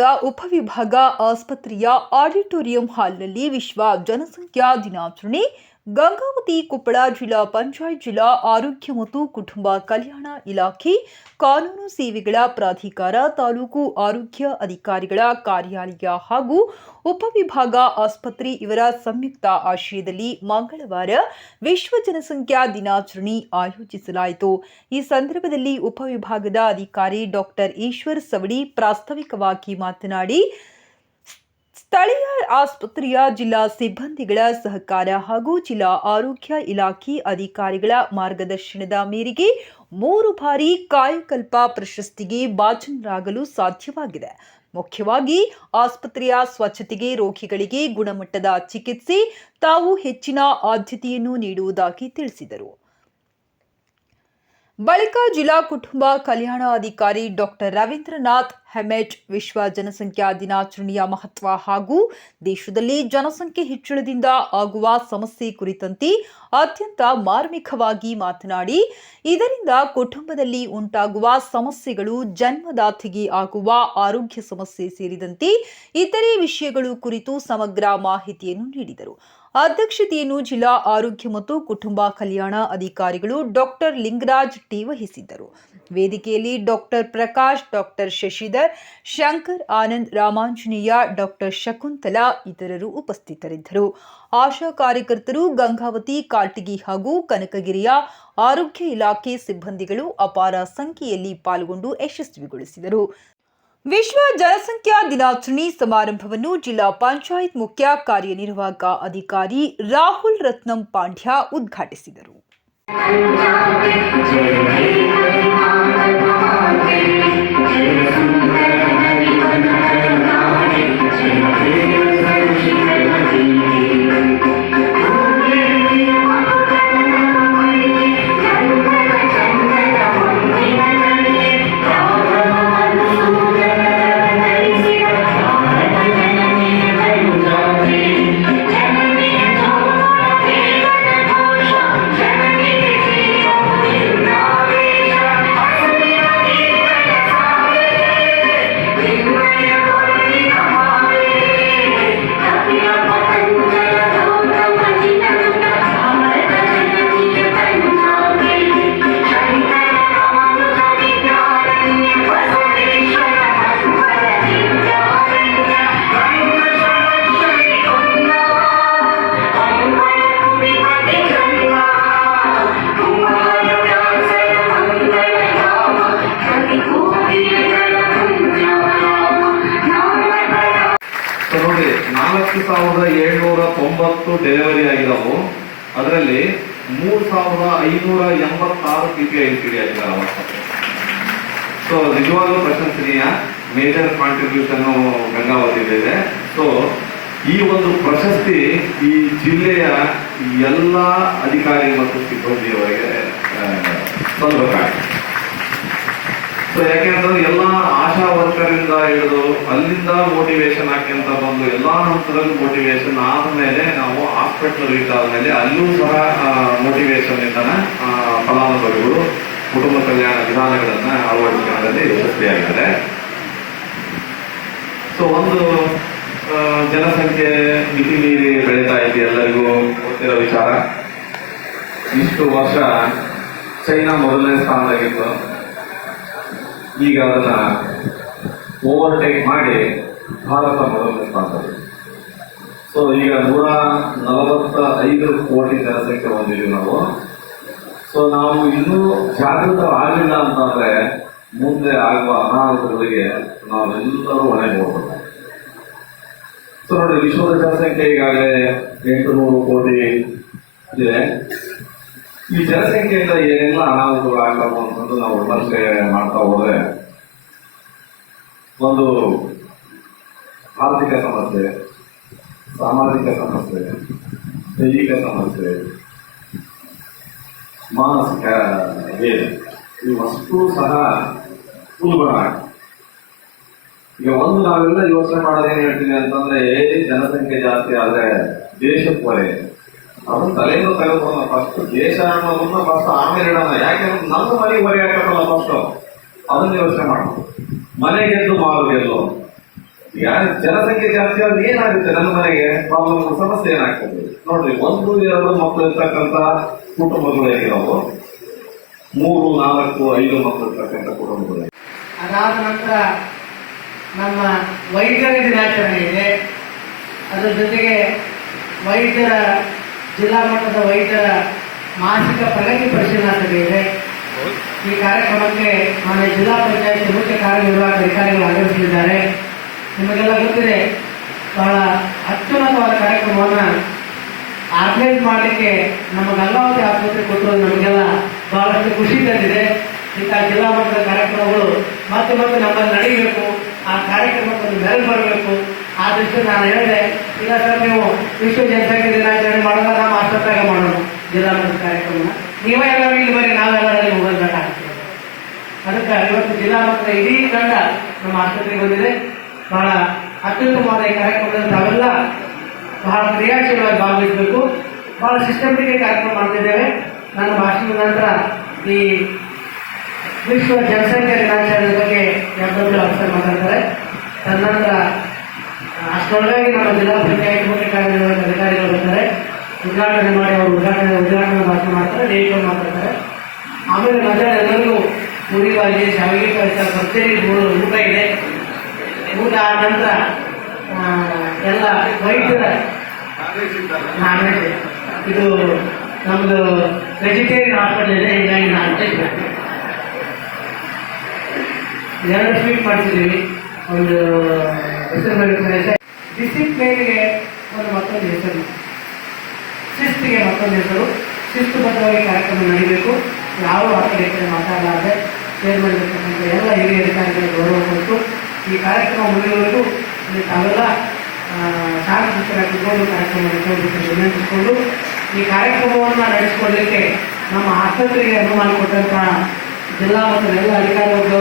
ನಗರದ ಉಪವಿಭಾಗ ಆಸ್ಪತ್ರೆಯ ಆಡಿಟೋರಿಯಂ ಹಾಲ್ನಲ್ಲಿ ವಿಶ್ವ ಜನಸಂಖ್ಯಾ ದಿನಾಚರಣೆ. ಗಂಗಾವತಿ ಕೊಪ್ಪಳ ಜಿಲ್ಲಾ ಪಂಚಾಯತ್, ಜಿಲ್ಲಾ ಆರೋಗ್ಯ ಮತ್ತು ಕುಟುಂಬ ಕಲ್ಯಾಣ ಇಲಾಖೆ, ಕಾನೂನು ಸೇವೆಗಳ ಪ್ರಾಧಿಕಾರ, ತಾಲೂಕು ಆರೋಗ್ಯ ಅಧಿಕಾರಿಗಳ ಕಾರ್ಯಾಲಯ ಹಾಗೂ ಉಪವಿಭಾಗ ಆಸ್ಪತ್ರೆ ಇವರ ಸಂಯುಕ್ತ ಆಶ್ರಯದಲ್ಲಿ ಮಂಗಳವಾರ ವಿಶ್ವ ಜನಸಂಖ್ಯಾ ದಿನಾಚರಣೆ ಆಯೋಜಿಸಲಾಯಿತು. ಈ ಸಂದರ್ಭದಲ್ಲಿ ಉಪವಿಭಾಗದ ಅಧಿಕಾರಿ ಡಾಕ್ಟರ್ ಈಶ್ವರ್ ಸವಡಿ ಪ್ರಾಸ್ತಾವಿಕವಾಗಿ ಮಾತನಾಡಿ, ಸ್ಥಳೀಯ ಆಸ್ಪತ್ರೆಯ ಜಿಲ್ಲಾ ಸಿಬ್ಬಂದಿಗಳ ಸಹಕಾರ ಹಾಗೂ ಜಿಲ್ಲಾ ಆರೋಗ್ಯ ಇಲಾಖೆ ಅಧಿಕಾರಿಗಳ ಮಾರ್ಗದರ್ಶನದ ಮೇರೆಗೆ 3 ಬಾರಿ ಕಾಯಕಲ್ಪ ಪ್ರಶಸ್ತಿಗೆ ಭಾಜನರಾಗಲು ಸಾಧ್ಯವಾಗಿದೆ. ಮುಖ್ಯವಾಗಿ ಆಸ್ಪತ್ರೆಯ ಸ್ವಚ್ಛತೆಗೆ, ರೋಗಿಗಳಿಗೆ ಗುಣಮಟ್ಟದ ಚಿಕಿತ್ಸೆ ತಾವು ಹೆಚ್ಚಿನ ಆದ್ಯತೆಯನ್ನು ನೀಡುವುದಾಗಿ ತಿಳಿಸಿದರು. ಬಳಿಕ ಜಿಲ್ಲಾ ಕುಟುಂಬ ಕಲ್ಯಾಣ ಅಧಿಕಾರಿ ಡಾಕ್ಟರ್ ರವೀಂದ್ರನಾಥ್ ಹೆಮ್ಮೆಟ್ ವಿಶ್ವ ಜನಸಂಖ್ಯಾ ದಿನಾಚರಣೆಯ ಮಹತ್ವ ಹಾಗೂ ದೇಶದಲ್ಲಿ ಜನಸಂಖ್ಯೆ ಹೆಚ್ಚಳದಿಂದ ಆಗುವ ಸಮಸ್ಯೆ ಕುರಿತಂತೆ ಅತ್ಯಂತ ಮಾರ್ಮಿಕವಾಗಿ ಮಾತನಾಡಿ, ಇದರಿಂದ ಕುಟುಂಬದಲ್ಲಿ ಉಂಟಾಗುವ ಸಮಸ್ಯೆಗಳು, ಜನ್ಮದಾತೆಗೆ ಆಗುವ ಆರೋಗ್ಯ ಸಮಸ್ಯೆ ಸೇರಿದಂತೆ ಇತರೆ ವಿಷಯಗಳು ಕುರಿತು ಸಮಗ್ರ ಮಾಹಿತಿಯನ್ನು ನೀಡಿದರು. ಅಧ್ಯಕ್ಷತೆಯನ್ನು ಜಿಲ್ಲಾ ಆರೋಗ್ಯ ಮತ್ತು ಕುಟುಂಬ ಕಲ್ಯಾಣ ಅಧಿಕಾರಿಗಳು ಡಾಕ್ಟರ್ ಲಿಂಗರಾಜ್ ಟಿ ವಹಿಸಿದ್ದರು. ವೇದಿಕೆಯಲ್ಲಿ doctor Prakash, doctor Shashidhar, Shankar, Anand, Ramanjaneya, doctor Shakuntala ಇತರರು ಉಪಸ್ಥಿತರಿದ್ದರು. ಆಶಾ ಕಾರ್ಯಕರ್ತರು, ಗಂಗಾವತಿ, ಕಾಲ್ಟಗಿ ಹಾಗೂ ಕನಕಗಿರಿಯ ಆರೋಗ್ಯ ಇಲಾಖೆ ಸಿಬ್ಬಂದಿಗಳು ಅಪಾರ ಸಂಖ್ಯೆಯಲ್ಲಿ ಪಾಲ್ಗೊಂಡು ಯಶಸ್ವಿಗೊಳಿಸಿದರು. ವಿಶ್ವ ಜನಸಂಖ್ಯಾ ದಿನಾಚರಣೆ ಸಮಾರಂಭವನ್ನು ಜಿಲ್ಲಾ ಪಂಚಾಯತ್ ಮುಖ್ಯ ಕಾರ್ಯನಿರ್ವಾಹಕ ಅಧಿಕಾರಿ ರಾಹುಲ್ ರತ್ನಂ ಪಾಂಡ್ಯ ಉದ್ಘಾಟಿಸಿದರು. ನೋಡಿ, 4790 ಡೆಲಿವರಿ ಆಗಿದವು. ಅದರಲ್ಲಿ 3586 PPI ಆಗಿದ್ದಾರೆ. ಸೊ ನಿಜವಾಗ್ಲೂ ಪ್ರಶಂಸನೀಯ, ಮೇಜರ್ ಕಾಂಟ್ರಿಬ್ಯೂಷನ್ ಗಂಗಾವತಿಇದೆ. ಸೊ ಈ ಒಂದು ಪ್ರಶಸ್ತಿ ಈ ಜಿಲ್ಲೆಯ ಎಲ್ಲ ಅಧಿಕಾರಿ ಮತ್ತು ಸಿಬ್ಬಂದಿಯವರಿಗೆ ಸಲ್ಲಬೇಕಾಗಿದೆ. ಸೊ ಯಾಕೆಂದ್ರೆ ಎಲ್ಲ ಆಶಾ ವರ್ಕರಿಂದ ಹಿಡಿದು ಅಲ್ಲಿಂದ ಮೋಟಿವೇಶನ್ ಹಾಕ್ಯಂತ ಬಂದು ಎಲ್ಲಾ ಹಂತದಲ್ಲೂ ಮೋಟಿವೇಶನ್ ಆದ್ಮೇಲೆ ನಾವು ಹಾಸ್ಪಿಟಲ್ ರೀಚ್ ಆದ್ಮೇಲೆ ಅಲ್ಲೂ ಸಹ ಮೋಟಿವೇಶನ್ ಇಂದಾನೆ ಫಲಾನುಭವಿಗಳು ಕುಟುಂಬ ಕಲ್ಯಾಣ ವಿಧಾನಗಳನ್ನ ಅಳವಡಿಸಿಕೊಳ್ಳಲು ಯಶಸ್ವಿಯಾಗಿದ್ದಾರೆ. ಸೊ ಒಂದು ಜನಸಂಖ್ಯೆ ಮಿತಿ ಮೀರಿ ಬೆಳೀತಾ ಇದೆ, ಎಲ್ಲರಿಗೂ ಗೊತ್ತಿರೋ ವಿಚಾರ. ಇಷ್ಟು ವರ್ಷ ಚೈನಾ ಮೊದಲನೇ ಸ್ಥಾನದಾಗಿತ್ತು, ಈಗ ಅದನ್ನ ಓವರ್ಟೇಕ್ ಮಾಡಿ ಭಾರತ ಮೊದಲನೇ ಸ್ಥಾನದಲ್ಲಿ. ಸೊ ಈಗ 145 ಕೋಟಿ ಜನಸಂಖ್ಯೆ ಹೊಂದಿದ್ದೀವಿ ನಾವು. ಸೊ ನಾವು ಇನ್ನೂ ಜಾಗೃತ ಆಗಲಿಲ್ಲ ಅಂತಂದ್ರೆ ಮುಂದೆ ಆಗುವ ಅನಾಹುತಗಳಿಗೆ ನಾವೆಲ್ಲರೂ ಹೊಣೆ ನೋಡ್ಬೇಕು. ಸೊ ನೋಡಿ, ವಿಶ್ವದ ಜನಸಂಖ್ಯೆ ಈಗಾಗಲೇ 800 ಕೋಟಿ ಇದೆ. ಈ ಜನಸಂಖ್ಯೆಯಿಂದ ಏನೆಲ್ಲ ಅನಾಹುತಗಳು ಆಗ್ತಾವ ಅಂತಂದು ನಾವು ವಿಮರ್ಶೆ ಮಾಡ್ತಾ ಹೋದ್ರೆ, ಒಂದು ಆರ್ಥಿಕ ಸಮಸ್ಯೆ, ಸಾಮಾಜಿಕ ಸಮಸ್ಯೆ, ದೈಹಿಕ ಸಮಸ್ಯೆ, ಮಾನಸಿಕ ವೇದ, ಇವಷ್ಟು ಸಹ ಉಲ್ಬಣ. ಈಗ ಒಂದು ನಾವೆಲ್ಲ ಯೋಚನೆ ಮಾಡೋದೇನು ಹೇಳ್ತೀವಿ ಅಂತಂದ್ರೆ, ಜನಸಂಖ್ಯೆ ಜಾಸ್ತಿ ಆದ್ರೆ ದೇಶಕ್ಕೆ ಹೊರೆ, ಅದನ್ನ ತಲೆಯಿಂದ ತೆಗೆದುಕೊಳ್ಳೋಣ. ಫಸ್ಟ್ ದೇಶ ಅನ್ನೋದನ್ನ ಫಸ್ಟ್ ಆಮೇಲೆ ಇಡೋಣ. ಯಾಕೆಂದ್ರೆ ನಮ್ಮ ಮನೆಗೆ ಹೊರೆ ಹಾಕಲ್ಲ ಫಸ್ಟ್, ಅದನ್ನ ಯೋಚನೆ ಮಾಡೋಣ. ಮನೆ ಗೆದ್ದು ಮಾರು ಗೆಲ್ಲು. ಈಗ ಜನಸಂಖ್ಯೆ ಜಾಸ್ತಿ ಆದ್ರೆ ಏನಾಗುತ್ತೆ, ನನ್ನ ಮನೆಗೆ ಪ್ರಾಬ್ಲಮ್ ಸಮಸ್ಯೆ ಏನಾಗ್ತದೆ ನೋಡ್ರಿ. 1-2 ಮಕ್ಕಳು ಇರ್ತಕ್ಕಂಥ ಕುಟುಂಬಗಳಿಗೆ ನಾವು 3-4-5 ಮಕ್ಕಳು ಇರ್ತಕ್ಕಂಥ ಕುಟುಂಬಗಳು. ಅದಾದ ನಂತರ ನಮ್ಮ ವೈದ್ಯರ ದಿನಾಚರಣೆ ಇದೆ. ಅದರ ಜೊತೆಗೆ ವೈದ್ಯರ ಜಿಲ್ಲಾ ಮಟ್ಟದ ವೈದ್ಯರ ಮಾಸಿಕ ಪ್ರಗತಿ ಪರಿಶೀಲನಾ ಸಭೆ ಇದೆ. ಈ ಕಾರ್ಯಕ್ರಮಕ್ಕೆ ಮಾನ್ಯ ಜಿಲ್ಲಾ ಪಂಚಾಯತ್ ಮುಖ್ಯ ಕಾರ್ಯನಿರ್ವಾಹಕ ಅಧಿಕಾರಿಗಳು ಆಗಮಿಸಲಿದ್ದಾರೆ. ನಿಮಗೆಲ್ಲ ಗೊತ್ತಿದೆ, ಬಹಳ ಅತ್ಯುನ್ನತವಾದ ಕಾರ್ಯಕ್ರಮವನ್ನು ಆರ್ಗನೈಸ್ ಮಾಡಲಿಕ್ಕೆ ನಮ್ಮ ಗಂಗಾವತಿ ಆಸ್ಪತ್ರೆ ಕೊಟ್ಟಿರೋದು ನಮಗೆಲ್ಲ ಬಹಳಷ್ಟು ಖುಷಿ ತಂದಿದೆ. ಇಂಥ ಜಿಲ್ಲಾ ಮಟ್ಟದ ಕಾರ್ಯಕ್ರಮಗಳು ಮತ್ತೆ ಮತ್ತೆ ನಮ್ಮಲ್ಲಿ ನಡೀಬೇಕು, ಆ ಕಾರ್ಯಕ್ರಮಕ್ಕೆ ಮೆರಗು ಬರಬೇಕು. ಆ ದೃಷ್ಟಿ ನಾನು ಹೇಳಿದೆ, ಇಲ್ಲ ಸರ್ ನೀವು ವಿಶ್ವ ಜನಸಂಖ್ಯೆ ದಿನಾಚರಣೆ ಮಾಡೋಣ, ನಮ್ಮ ಆಸ್ಪತ್ರೆಗೆ ಮಾಡೋಣ ಜಿಲ್ಲಾ ಮಟ್ಟದ ಕಾರ್ಯಕ್ರಮ, ನೀವೇ ಎಲ್ಲರೂ ಇಲ್ಲಿ ಬರೀ ನಾವೆಲ್ಲರಲ್ಲಿ ಹೋಗಬೇಕಾಗ್ತದೆ. ಅದಕ್ಕೆ ಇವತ್ತು ಜಿಲ್ಲಾ ಮಟ್ಟದ ಇಡೀ ತಂಡ ನಮ್ಮ ಆಸ್ಪತ್ರೆಗೆ ಬಂದಿದೆ. ಬಹಳ ಅತ್ಯುತ್ತಮವಾದ ಈ ಕಾರ್ಯಕ್ರಮದಲ್ಲಿ ತಾವೆಲ್ಲ ಬಹಳ ಕ್ರಿಯಾಶೀಲವಾಗಿ ಭಾಗವಹಿಸಬೇಕು. ಬಹಳ ಸಿಸ್ಟಮ್ಯಾಟಿಕ್ ಕಾರ್ಯಕ್ರಮ ಮಾಡ್ತಿದ್ದೇವೆ. ನನ್ನ ಭಾಷಣದ ನಂತರ ಈ ವಿಶ್ವ ಜನಸಂಖ್ಯೆ ದಿನಾಚರಣೆ ಬಗ್ಗೆ ಅಫ್ಸರ್ ಮಾತಾಡ್ತಾರೆ. ತದನಂತರ ಅಷ್ಟರೊಳಗಾಗಿ ನಮ್ಮ ಜಿಲ್ಲಾ ಪಂಚಾಯತ್ ಮುಖ್ಯ ಕಾರ್ಯನಿರ್ವಾಹಕ ಅಧಿಕಾರಿಗಳು ಬರ್ತಾರೆ. ಉದ್ಘಾಟನೆ ಮಾಡಿ ಅವರು ಉದ್ಘಾಟನೆ ಭಾಷಣ ಮಾಡ್ತಾರೆ, ಲೇಖನ ಮಾತಾಡ್ತಾರೆ. ಆಮೇಲೆ ಮಧ್ಯಾಹ್ನ ಎಲ್ಲರಿಗೂ ಪೂರಿ ಭಾಜಿ, ಶಾವಿಗೆ ಪಾಯಸ, ಭರ್ಜರಿ ಊಟ ಇದೆ. ಊಟ ಆದ ನಂತರ ಎಲ್ಲ ವೈದ್ಯರ ಇದು ನಮ್ಮದು ವೆಜಿಟೇರಿಯನ್ ಹಾಸ್ಪಿಟಲ್ ಇದೆ. ಹೀಗಾಗಿ ನಾನು 2 ಸ್ವೀಟ್ ಮಾಡಿಸಿದ್ದೀವಿ. ಒಂದು ಹೆಸರು ಮೇಲೆ ಡಿಸಿಪ್ಲೈನ್ಗೆ ಮತ್ತೊಂದು ಹೆಸರು, ಶಿಸ್ತಿಗೆ ಮತ್ತೊಂದು ಹೆಸರು. ಶಿಸ್ತುಬದ್ಧವಾಗಿ ಕಾರ್ಯಕ್ರಮ ನಡೀಬೇಕು. ಯಾವ ಆ ಕಡೆ ಈ ಕಡೆ ಮಾತಾಡಲಾರದೆ ಚೇರ್ಮನ್ ಇರ್ತಕ್ಕಂಥ ಎಲ್ಲ ಹಿರಿಯ ಅಧಿಕಾರಿಗಳ ಗೌರವ ಕೊಟ್ಟು ಈ ಕಾರ್ಯಕ್ರಮ ಮುಗಿಯುವವರೆಗೂ ತಾವೆಲ್ಲ ಶಾಂತಿಯುತರಾಗಿಕೊಂಡು ಕಾರ್ಯಕ್ರಮ ವಿನಂತಿಸಿಕೊಂಡು ಈ ಕಾರ್ಯಕ್ರಮವನ್ನು ನಡೆಸಿಕೊಳ್ಳಲಿಕ್ಕೆ ನಮ್ಮ ಆಸ್ಪತ್ರೆಗೆ ಅನುದಾನ ಕೊಟ್ಟಂತಹ ಜಿಲ್ಲಾ ಮತ್ತು ಎಲ್ಲ ಅಧಿಕಾರಿಗಳು